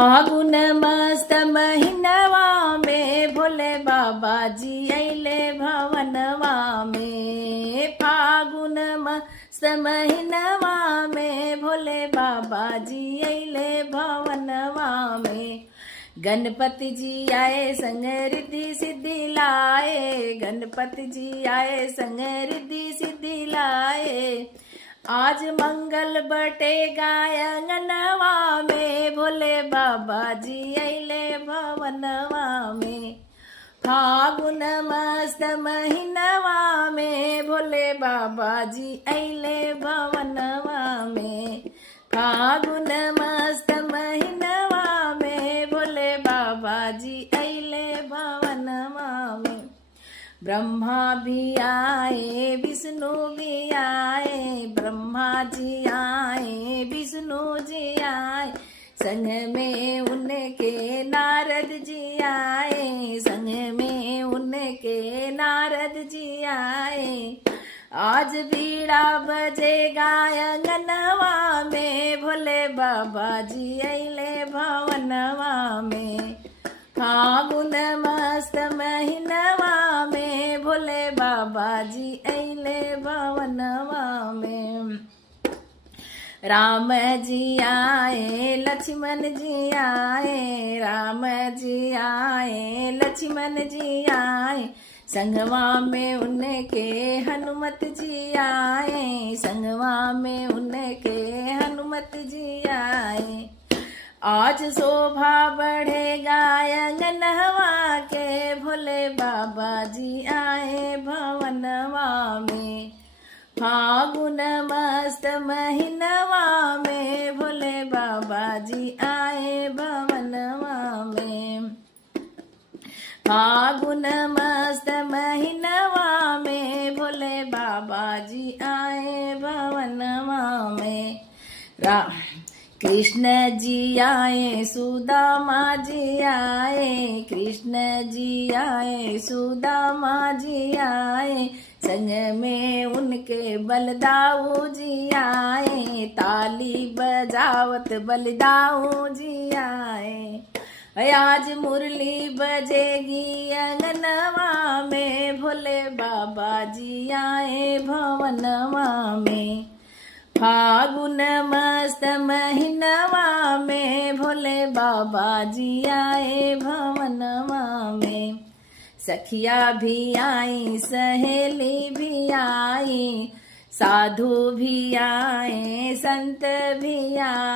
फागुन मस्त महीनवा में भोले बाबा जी अइले भवनवा में। फागुन मस्त महीनवा में भोले बाबा जी अइले भवनवा में। गणपति जी आए संग रिद्धि सिद्धि लाए, गणपति जी आए संग रिद्धि सिद्धि लाए। आज मंगल बटे गायंगनवा में भोले बाबा जी अइले भवनवा में। फागुन मस्त महीनवा में भोले बाबा जी अइले भवनवा में। फागुन मस्त महीनवा में भोले बाबा जी अइले भवनवा में। ब्रह्मा भी आए विष्णु भी आए, ब्रह्मा जी आए विष्णु जी आए। संग में उनके नारद जी आए, संग में उनके नारद जी आए। आज बीड़ा बजे गायंगनवा में भोले बाबा जी अइले भवनवा में। फागुन मस्त महीनवा में भोले बाबा जी अइले भवनवा में। राम जी आए लक्ष्मण जी आए, राम जी आए लक्ष्मण जी आए। संगवा में उनके हनुमत जी आए, संगवा में उनके हनुमत जी आए। आज शोभा बढ़े गायंगनवा के भोले बाबा जी आए भवनवा में। फागुन मस्त महीनवा में भोले बाबा जी आए भवनवा में। फागुन मस्त महीनवा में भोले बाबा जी आए भवनवा में। कृष्ण जी आए सुदामा जी आए, कृष्ण जी आए सुदामा जी आए। संग में उनके बलदाऊ जी आए, ताली बजावत बलदाऊ जी आए। आज मुरली बजेगी अंगनवा में भोले बाबा जी आए भवनवा में। फागुन मस्त महीनवा में भोले बाबा जी आए भवनवा में। सखिया भी आई सहेली भी आई, साधु भी आए संत भी आए।